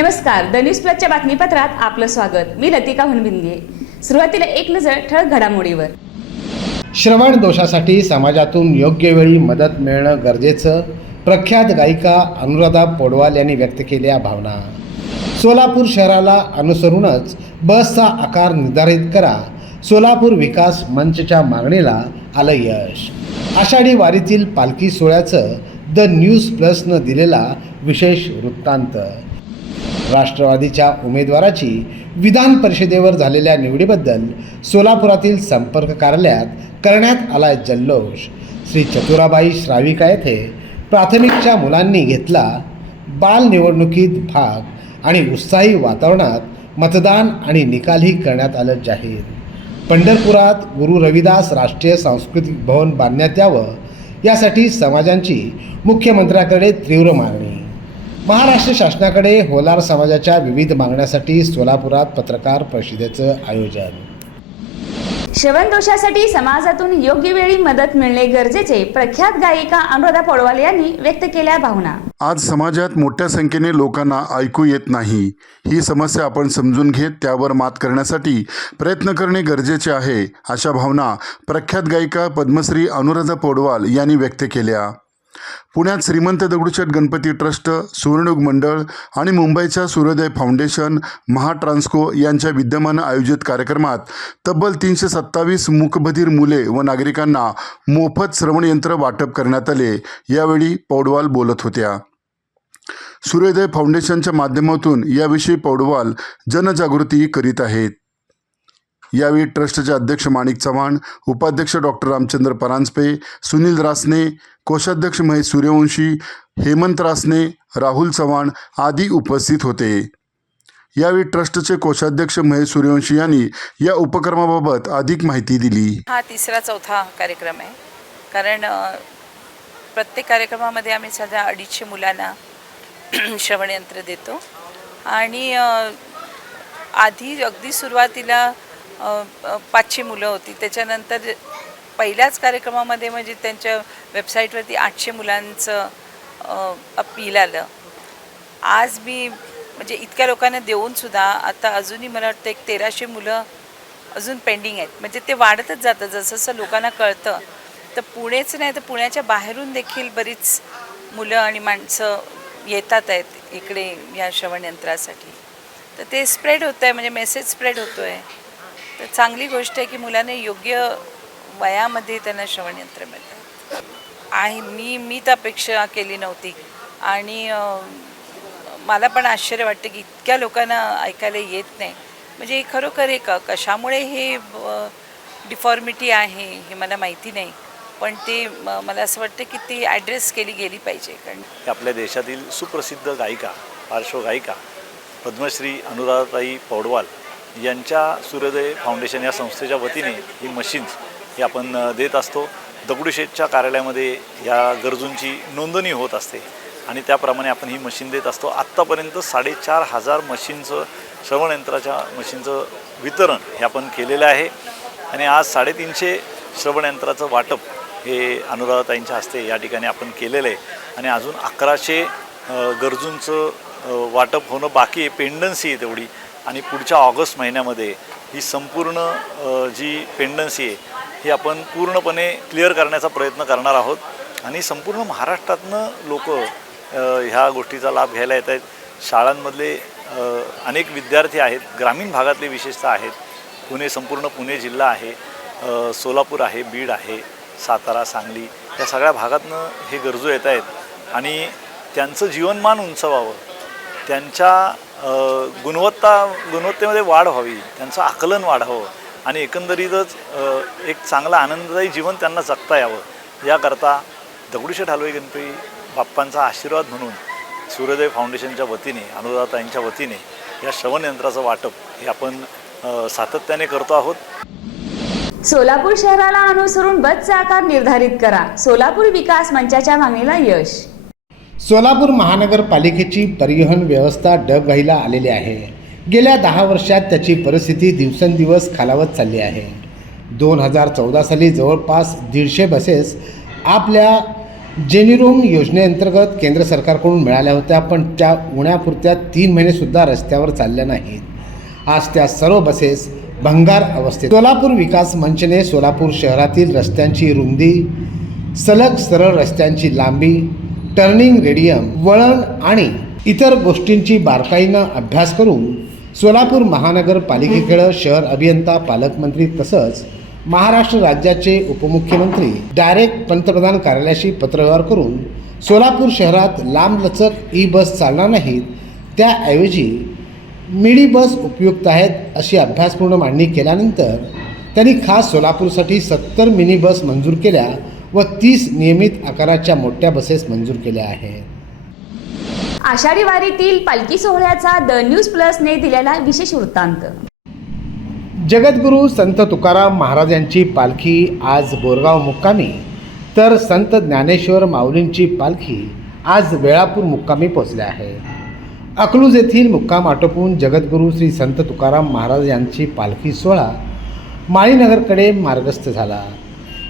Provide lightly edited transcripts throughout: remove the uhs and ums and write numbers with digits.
नमस्कार, the news प्लसच्या बातमीपत्रात आपलं स्वागत। मी लतिका हुनबिंदे। सुरुवातीला एक नजर ठळक घडामोडीवर। श्रवण दोषासाठी समाजातून योग्य वेळी मदत मिळणं गरजेचं, प्रख्यात गायिका अनुराधा पौडवाल यांनी व्यक्त केल्या भावना। सोलापूर शहराला अनुसरूनच बसचा आकार निर्धारित करा, सोलापूर विकास मंचच्या मागणीला आलं यश। आषाढी वारीतील पालखी सोहळ्याचं द न्यूज प्लसनं दिलेला विशेष वृत्तांत। राष्ट्रवादीच्या उमेदवाराची विधान परिषदेवर झालेल्या निवडीबद्दल सोलापुरातील संपर्क कार्यालयात करण्यात आला जल्लोष। श्री चतुराबाई श्राविका येथे प्राथमिकच्या मुलांनी घेतला बाल निवडणुकीत भाग आणि उत्साही वातावरणात मतदान आणि निकालही करण्यात आलं जाहीर। पंढरपुरात गुरु रविदास राष्ट्रीय सांस्कृतिक भवन बांधण्यात यावं यासाठी समाजांची मुख्यमंत्र्याकडे तीव्र मागणी। महाराष्ट्र शासनाकडे होलार समाजाच्या विविध मागण्यासाठी सोलापुरात पत्रकार परिषदेचं आयोजन। श्रवण दोषासाठी समाजातून योग्य वेळी मदत मिळणे गरजेचे, प्रख्यात गायिका अनुराधा पौडवाल यांनी व्यक्त केल्या भावना। आज समाजात मोठ्या संख्येने लोकांना ऐकू येत नाही। ही समस्या आपण समजून घेत त्यावर मात करण्यासाठी प्रयत्न करणे गरजेचे आहे, अशा भावना प्रख्यात गायिका पद्मश्री अनुराधा पौडवाल यांनी व्यक्त केल्या। पुण्यात श्रीमंत दगडूशेठ गणपती ट्रस्ट, सुवर्णयुग मंडळ आणि मुंबईच्या सूर्योदय फाउंडेशन, महाट्रान्सको यांच्या विद्यमानं आयोजित कार्यक्रमात तब्बल 327 मूकबधीर मुले व नागरिकांना मोफत श्रवणयंत्र वाटप करण्यात आले। यावेळी पौडवाल बोलत होत्या। सूर्योदय फाउंडेशनच्या माध्यमातून याविषयी पौडवाल जनजागृती करीत आहेत। यावेळी ट्रस्टचे अध्यक्ष माणिक चव्हाण, उपाध्यक्ष डॉक्टर रामचंद्र परांजपे, सुनील रासने, कोषाध्यक्ष महेश सूर्यवंशी, हेमंत रासने, राहुल चव्हाण आदी उपस्थित होते। यावेळी ट्रस्टचे कोषाध्यक्ष महेश सूर्यवंशी यांनी या उपक्रमाबाबत अधिक माहिती दिली। हा तिसरा चौथा कार्यक्रम आहे, कारण प्रत्येक कार्यक्रमामध्ये आम्ही सध्या 250 मुलांना श्रवणयंत्र देतो आणि आधी अगदी सुरुवातीला 500 मुलं होती। त्याच्यानंतर पहिल्याच कार्यक्रमामध्ये म्हणजे त्यांच्या वेबसाईटवरती 800 मुलांचं अपील आलं। आज मी म्हणजे इतक्या लोकांना देऊनसुद्धा आता अजूनही मला वाटतं 1300 मुलं अजून पेंडिंग आहेत। म्हणजे ते वाढतच जातं जसं जसं लोकांना कळतं। तर पुणेच नाही तर पुण्याच्या बाहेरून देखील बरीच मुलं आणि माणसं येतात आहेत इकडे या श्रवणयंत्रासाठी। तर ते स्प्रेड होतं आहे, म्हणजे मेसेज स्प्रेड होतो आहे। तर चांगली गोष्ट आहे की मुलांना योग्य वयामध्ये त्यांना श्रवणयंत्र मिळतं आहे। मी तर अपेक्षा केली नव्हती आणि मला पण आश्चर्य वाटतं की इतक्या लोकांना ऐकायला येत नाही। म्हणजे खरोखर हे कशामुळे हे डिफॉर्मिटी आहे हे मला माहिती नाही, पण ते मला असं वाटतं की ती ॲड्रेस केली गेली पाहिजे। कारण आपल्या देशातील सुप्रसिद्ध गायिका, पार्श्वगायिका पद्मश्री अनुराधाताई पौडवाल यांच्या सूर्योदय फाउंडेशन या संस्थेच्या वतीने ही मशीन्स ही आपण देत असतो। दगडूशेठच्या कार्यालयामध्ये या गरजूंची नोंदणी होत असते आणि त्याप्रमाणे आपण ही मशीन देत असतो। आत्तापर्यंत 4500 मशीनचं श्रवणयंत्राच्या मशीनचं वितरण हे आपण केलेलं आहे आणि आज 350 श्रवणयंत्राचं वाटप हे अनुराधाताईंच्या हस्ते या ठिकाणी आपण केलेलं आहे आणि अजून 1100 गरजूंचं वाटप होणं बाकी आहे, पेंडन्सी आहे तेवढी। आणि पुढच्या ऑगस्ट महिन्यामध्ये ही संपूर्ण जी पेंडन्सी आहे ही आपण पूर्णपणे क्लिअर करण्याचा प्रयत्न करणार आहोत आणि संपूर्ण महाराष्ट्रातनं लोक ह्या गोष्टीचा लाभ घ्यायला येत आहेत। शाळांमधले अनेक विद्यार्थी आहेत, ग्रामीण भागातले विशेषतः आहेत। संपूर्ण पुणे जिल्हा आहे, सोलापूर आहे, बीड आहे, सातारा, सांगली या सगळ्या भागातनं हे गरजू येत आहेत आणि त्यांचं जीवनमान उंचावावं, त्यांच्या गुणवत्तेमध्ये वाढ व्हावी, त्यांचं आकलन वाढावं आणि एकंदरीतच एक चांगला आनंददायी जीवन त्यांना जगता यावं याकरता दगडूशेठ हलवाई गणपती बाप्पांचा आशीर्वाद म्हणून सूर्योदय फाउंडेशनच्या वतीने, अनुराधाताईंच्या वतीने या श्रवणयंत्राचं वाटप हे आपण सातत्याने करतो आहोत। सोलापूर शहराला अनुसरून बसचा आकार निर्धारित करा, सोलापूर विकास मंचाच्या मागणीला यश। सोलापूर महानगरपालिकेची परिवहन व्यवस्था डबघाईला आलेली आहे। गेल्या 10 वर्षात त्याची परिस्थिती दिवसेंदिवस खालावत चालली आहे। 2014 साली जवळपास 150 बसेस आपल्या जेनिरोम योजनेअंतर्गत केंद्र सरकारकडून मिळाल्या होत्या, पण त्या उण्यापुरत्या 3 महिनेसुद्धा रस्त्यावर चालल्या नाहीत। आज त्या सर्व बसेस भंगार अवस्थेत। सोलापूर विकास मंचने सोलापूर शहरातील रस्त्यांची रुंदी, सलग सरळ रस्त्यांची लांबी, टर्निंग रेडियम, वळण आणि इतर गोष्टींची बारकाईनं अभ्यास करून सोलापूर महानगरपालिकेकडे शहर अभियंता, पालकमंत्री तसंच महाराष्ट्र राज्याचे उपमुख्यमंत्री डायरेक्ट पंतप्रधान कार्यालयाशी पत्रव्यवहार करून सोलापूर शहरात लांबलचक ई बस चालणार नाहीत, त्याऐवजी मिनी बस उपयुक्त आहेत अशी अभ्यासपूर्ण मांडणी केल्यानंतर त्यांनी खास सोलापूरसाठी 70 मिनी बस मंजूर केल्या व 30 नियमित आकाराच्या मोठ्या बसेस मंजूर केल्या आहेत। आषाढी वारीतील पालखी सोहळ्याचा द न्यूज प्लसने दिलेला विशेष वृत्तांत। जगद्गुरू संत तुकाराम महाराज यांची पालखी आज बोरगाव मुक्कामी, तर संत ज्ञानेश्वर माऊलींची पालखी आज वेळापूर मुक्कामी पोहोचल्या आहे। अकलूज येथील मुक्काम आटोपून जगद्गुरू श्री संत तुकाराम महाराज यांची पालखी सोहळा माळीनगरकडे मार्गस्थ झाला।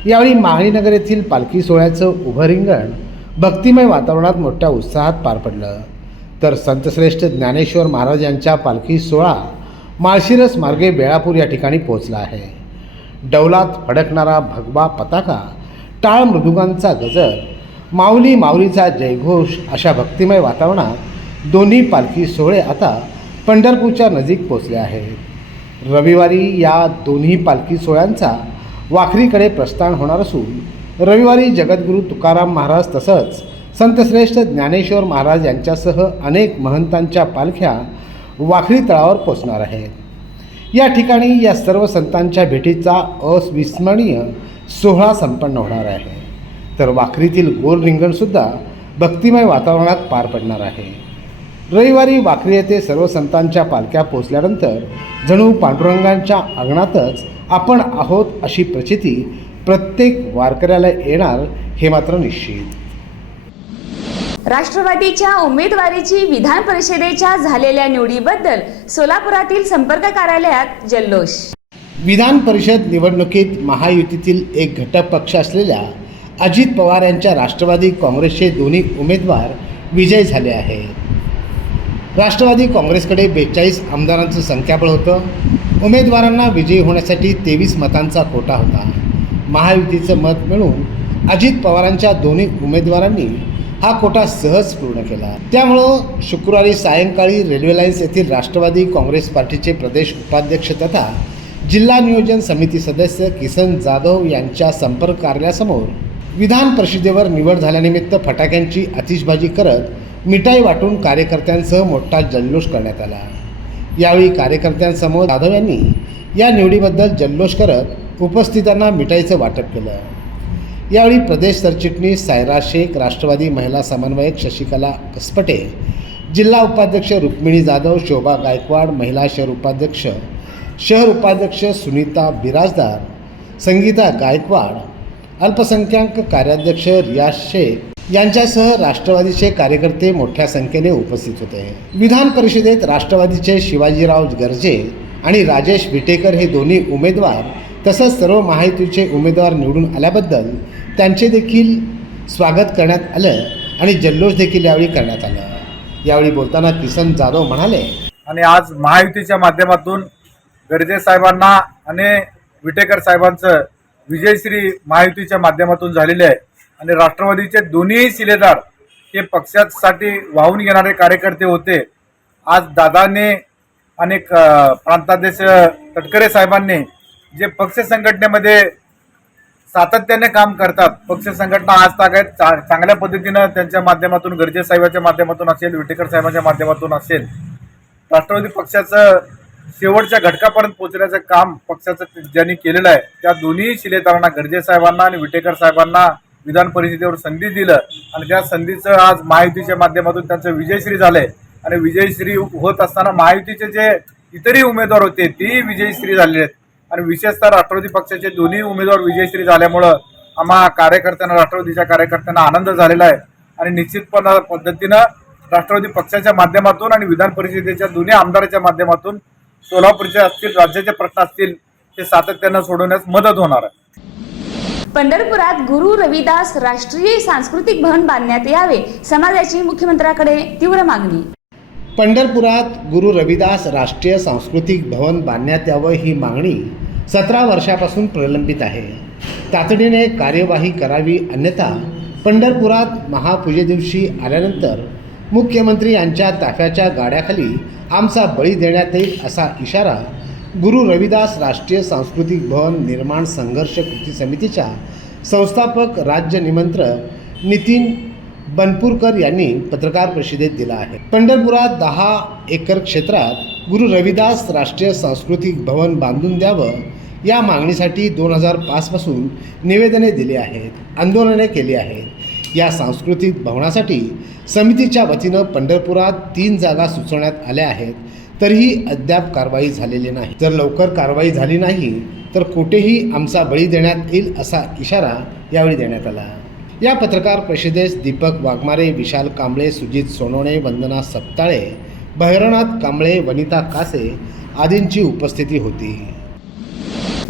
यावेळी माळीनगर येथील पालखी सोहळ्याचं उभं रिंगण भक्तिमय वातावरणात मोठ्या उत्साहात पार पडलं, तर संतश्रेष्ठ ज्ञानेश्वर महाराज यांच्या पालखी सोहळा माळशिरस मार्गे वेळापूर या ठिकाणी पोहोचला आहे। डौलात फडकणारा भगवा पताका, टाळ मृदुंगांचा गजर, माऊली माऊलीचा जयघोष अशा भक्तिमय वातावरणात दोन्ही पालखी सोहळे आता पंढरपूरच्या नजीक पोहोचले आहेत। रविवारी या दोन्ही पालखी सोहळ्यांचा वाखरीकडे प्रस्थान होणार असून रविवारी जगद्गुरू तुकाराम महाराज तसंच संतश्रेष्ठ ज्ञानेश्वर महाराज यांच्यासह अनेक महंतांच्या पालख्या वाखरी तळावर पोचणार आहेत। या ठिकाणी या सर्व संतांच्या भेटीचा अविस्मरणीय सोहळा संपन्न होणार आहे, तर वाखरीतील गोल रिंगणसुद्धा भक्तिमय वातावरणात पार पडणार आहे। रविवारी वाखरी येथे सर्व संतांच्या पालख्या पोचल्यानंतर जणू पांडुरंगांच्या अंगणातच आपण आहोत अशी प्रचिती प्रत्येक वारकऱ्याला येणार हे मात्र निश्चित। राष्ट्रवादीच्या उमेदवारीची विधान परिषदेच्या झालेल्या निवडीबद्दल सोलापुरातील संपर्क कार्यालयात जल्लोष। विधान परिषद निवडणुकीत महायुतीतील एक घटक पक्ष असलेल्या अजित पवार यांच्या राष्ट्रवादी काँग्रेसचे दोन्ही उमेदवार विजयी झाले आहेत। राष्ट्रवादी काँग्रेसकडे 42 आमदारांचं संख्याबळ होतं। उमेदवारांना विजयी होण्यासाठी 23 मतांचा कोटा होता। महायुतीचं मत मिळून अजित पवारांच्या दोन्ही उमेदवारांनी हा कोटा सहज पूर्ण केला। त्यामुळं शुक्रवारी सायंकाळी रेल्वे लाईन्स येथील राष्ट्रवादी काँग्रेस पार्टीचे प्रदेश उपाध्यक्ष तथा जिल्हा नियोजन समिती सदस्य किसन जाधव यांच्या संपर्क कार्यालयासमोर विधान परिषदेवर निवड झाल्यानिमित्त फटाक्यांची आतिषबाजी करत मिठाई वाटून कार्यकर्त्यांसह मोठा जल्लोष करण्यात आला। यावेळी कार्यकर्त्यांसमोर जाधव यांनी या निवडीबद्दल जल्लोष करत उपस्थितांना मिठाईचं वाटप केलं। यावेळी प्रदेश सरचिटणीस सायरा शेख, राष्ट्रवादी महिला समन्वयक शशिकला कसपटे, जिल्हा उपाध्यक्ष रुक्मिणी जाधव, शोभा गायकवाड, महिला शहर उपाध्यक्ष सुनीता बिराजदार, संगीता गायकवाड, अल्पसंख्याक कार्याध्यक्ष रियाज शेख यांच्यासह राष्ट्रवादीचे कार्यकर्ते मोठ्या संख्येने उपस्थित होते। विधान परिषदेत राष्ट्रवादीचे शिवाजीराव गर्जे आणि राजेश विटेकर हे दोन्ही उमेदवार तसंच सर्व महायुतीचे उमेदवार निवडून आल्याबद्दल त्यांचे देखील स्वागत करण्यात आलं आणि जल्लोष देखील यावेळी करण्यात आलं। यावेळी बोलताना किसन जाधव म्हणाले, आणि आज महायुतीच्या माध्यमातून गर्जे साहेबांना आणि विटेकर साहेबांचं विजयश्री महायुतीच्या माध्यमातून झालेले आहे आणि राष्ट्रवादीचे दोन्ही शिलेदार हे पक्षासाठी वाहून घेणारे कार्यकर्ते होते। आज दादाने आणि प्रांताध्यक्ष तटकरे साहेबांनी जे पक्ष संघटनेमध्ये सातत्याने काम करतात, पक्ष संघटना आज तागायत चांगल्या पद्धतीनं त्यांच्या माध्यमातून गर्जे साहेबांच्या माध्यमातून असेल, विटेकर साहेबांच्या माध्यमातून असेल, राष्ट्रवादी पक्षाचं शेवटच्या घटकापर्यंत पोहोचण्याचं काम पक्षाचं ज्यांनी केलेलं आहे त्या दोन्ही शिलेदारांना गर्जे साहेबांना आणि विटेकर साहेबांना विधान परिषदेवर संधी दिलं आणि त्या संधीचं आज महायुतीच्या माध्यमातून त्यांचं विजयश्री झालंय आणि विजयश्री होत असताना महायुतीचे जे इतरही उमेदवार होते तेही विजयश्री झालेले आहेत आणि विशेषतः राष्ट्रवादी पक्षाचे दोन्ही उमेदवार विजयश्री झाल्यामुळं आम्हा कार्यकर्त्यांना, राष्ट्रवादीच्या कार्यकर्त्यांना आनंद झालेला आहे आणि निश्चितपणे पद्धतीनं राष्ट्रवादी पक्षाच्या माध्यमातून आणि विधान परिषदेच्या दोन्ही आमदाराच्या माध्यमातून सोलापूरचे असतील, राज्याचे प्रश्न असतील ते सातत्यानं सोडवण्यास मदत होणार आहे। पंढरपुरात गुरु रविदास राष्ट्रीय सांस्कृतिक भवन बांधण्यात यावे, समाजाची मुख्यमंत्र्याकडे तीव्र मागणी. पंढरपुरात गुरु रविदास राष्ट्रीय सांस्कृतिक भवन बांधण्यात यावं ही मागणी 17 वर्षापासून प्रलंबित आहे. तातडीने कार्यवाही करावी, अन्यथा पंढरपुरात महापूजेदिवशी आल्यानंतर मुख्यमंत्री यांच्या ताफ्याच्या गाड्याखाली आमचा बळी देण्यात येईल असा इशारा गुरु रविदास राष्ट्रीय सांस्कृतिक भवन निर्माण संघर्ष कृती समितीच्या संस्थापक राज्य निमंत्रक नितीन बनपूरकर यांनी पत्रकार परिषदेत दिला आहे. पंढरपुरात 10 एकर क्षेत्रात गुरु रविदास राष्ट्रीय सांस्कृतिक भवन बांधून द्यावं या मागणीसाठी 2005 पासून निवेदने दिली आहेत, आंदोलने केली आहेत. या सांस्कृतिक भवनासाठी समितीच्या वतीनं पंढरपुरात 3 जागा सुचवण्यात आल्या आहेत, तरीही अद्याप कारवाई झालेली नाही. जर लवकर कारवाई झाली नाही तर कुठेही आमचा बळी देण्यात येईल असा इशारा यावेळी देण्यात आला. या पत्रकार परिषदेस दीपक वाघमारे, विशाल कांबळे, सुजित सोनवणे, वंदना सपताळे, भैरवनाथ कांबळे, वनिता कासे आदींची उपस्थिती होती.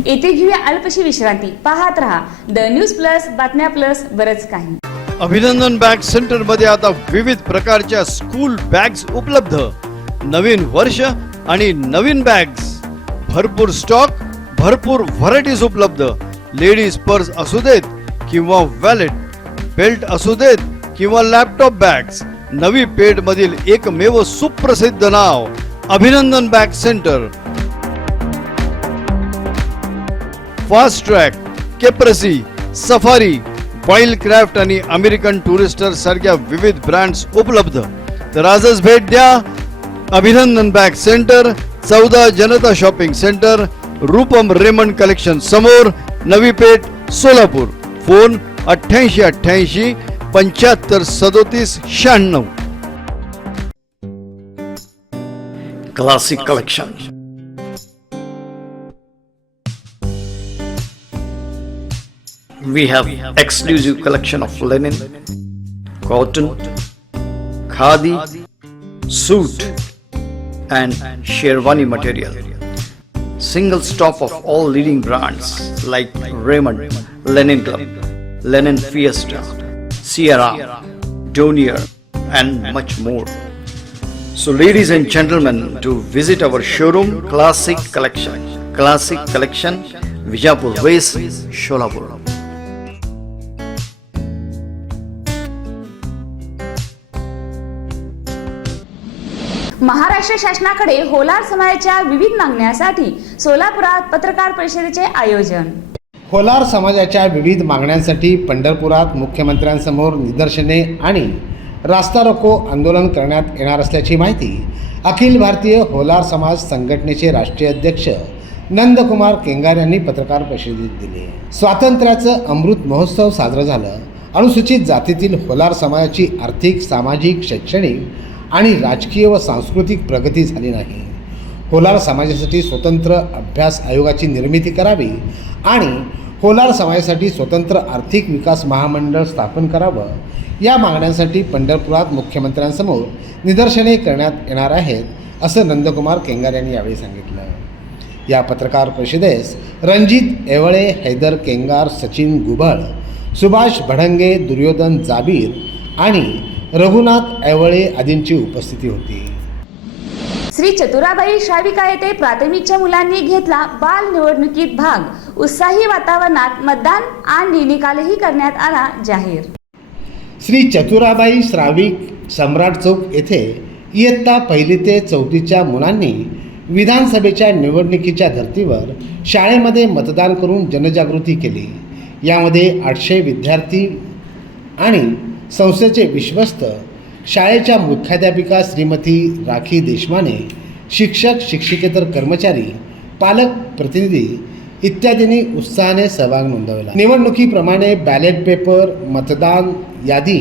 येथे घेऊया अल्पशी विश्रांती. पाहत रहा द न्यूज प्लस, बातम्या प्लस, बरंच काही. अभिनंदन बॅग सेंटर मध्ये आता विविध प्रकारच्या स्कूल बॅग्स उपलब्ध. नवीन वर्ष आणि नवीन बॅग्स, भरपूर स्टॉक, भरपूर व्हरायटीज उपलब्ध. लेडीज पर्स असू देत किंवा वॅलेट, बेल्ट असू देत किंवा लॅपटॉप बॅग्स. नवी पेठ मधील एकमेव सुप्रसिद्ध नाव Abhinandan bag centre. Fastrack, Caprese, Safari, Wildcraft आणि अमेरिकन टुरिस्टर सारख्या विविध ब्रँड्स उपलब्ध. तर आजच भेट द्या Abhinandan bag centre, 14 Janata shopping centre, Roopam Raymond collection समोर, Navi Peth, Solapur. Phone 8888 75 37 96. Classic collection. We have exclusive collection of linen, cotton, khadi, suit and sherwani material. Single stock of all leading brands like Raymond, Linen Club, Linen Fiesta, Sierra, Donier and much more. So ladies and gentlemen, to visit our showroom Classic Collection, Vijapur West, Sholapur. Maharashtra शासनाकडे होलार समाजाच्या विविध मागण्यांसाठी सोलापुरात पत्रकार परिषदेचे आयोजन. होलार समाजाच्या विविध मागण्यांसाठी पंढरपुरात मुख्यमंत्र्यांसमोर निदर्शने आणि रास्ता रोको आंदोलन करण्यात येणार असल्याची माहिती अखिल भारतीय होलार समाज संघटनेचे राष्ट्रीय अध्यक्ष नंदकुमार केंगार यांनी पत्रकार परिषदेत दिली. स्वातंत्र्याचं अमृत महोत्सव साजरा झालं. अनुसूचित जातीतील होलार समाजाची आर्थिक, सामाजिक, शैक्षणिक आणि राजकीय व सांस्कृतिक प्रगती झाली नाही. होलार समाजासाठी स्वतंत्र अभ्यास आयोगाची निर्मिती करावी आणि होलार समाजासाठी स्वतंत्र आर्थिक विकास महामंडळ स्थापन करावं या मागण्यांसाठी पंढरपुरात मुख्यमंत्र्यांसमोर निदर्शने करण्यात येणार आहेत, असं नंदकुमार केंगार यांनी यावेळी सांगितलं. या पत्रकार परिषदेस रणजित येवळे, हैदर केंगार, सचिन गुभळ, सुभाष भडंगे, दुर्योधन जाबीर आणि रघुनाथ येवळे आदींची उपस्थिती होती. श्री चतुराबाई श्राविका येथे प्राथमिकच्या मुलांनी घेतला बाल निवडणुकीत भाग. उत्साही वातावरणात मतदान आणि निकालही करण्यात आला जाहीर. श्री चतुराबाई श्राविक सम्राट चौक येथे इयत्ता 1ली ते 4थीच्या मुलांनी विधानसभेच्या निवडणुकीच्या धर्तीवर शाळेमध्ये मतदान करून जनजागृती केली. यामध्ये 800 विद्यार्थी आणि संस्थेचे विश्वस्त, शाळेच्या मुख्याध्यापिका श्रीमती राखी देशमाने, शिक्षक, शिक्षिकेतर कर्मचारी, पालक प्रतिनिधी इत्यादींनी उत्साहाने सहभाग नोंदवला. निवडणुकीप्रमाणे बॅलेट पेपर, मतदान यादी,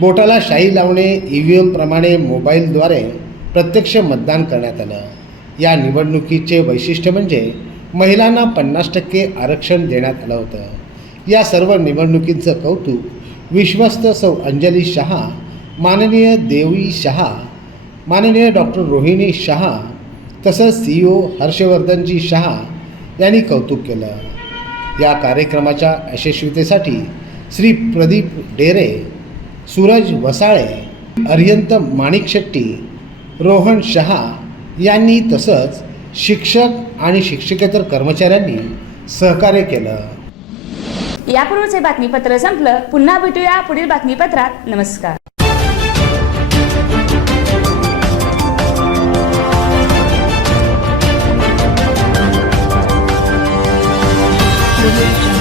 बोटाला शाई लावणे, EVM प्रमाणे मोबाईलद्वारे प्रत्यक्ष मतदान करण्यात आलं. या निवडणुकीचे वैशिष्ट्य म्हणजे महिलांना 50% आरक्षण देण्यात आलं होतं. या सर्व निवडणुकींचं कौतुक विश्वस्त सौ अंजली शहा, माननीय देवी शहा, माननीय डॉक्टर रोहिणी शहा तसंच CEO हर्षवर्धनजी शहा यांनी कौतुक केलं. या कार्यक्रमाच्या यशस्वीतेसाठी श्री प्रदीप डेरे, सूरज वसाळे, अरिहंत माणिक शेट्टी, रोहन शहा यांनी तसंच शिक्षक आणि शिक्षकेतर कर्मचाऱ्यांनी सहकार्य केलं. यापूर्वीचे बातमीपत्र संपलं. पुन्हा भेटूया पुढील बातमीपत्रात. नमस्कार. Audio